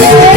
Thank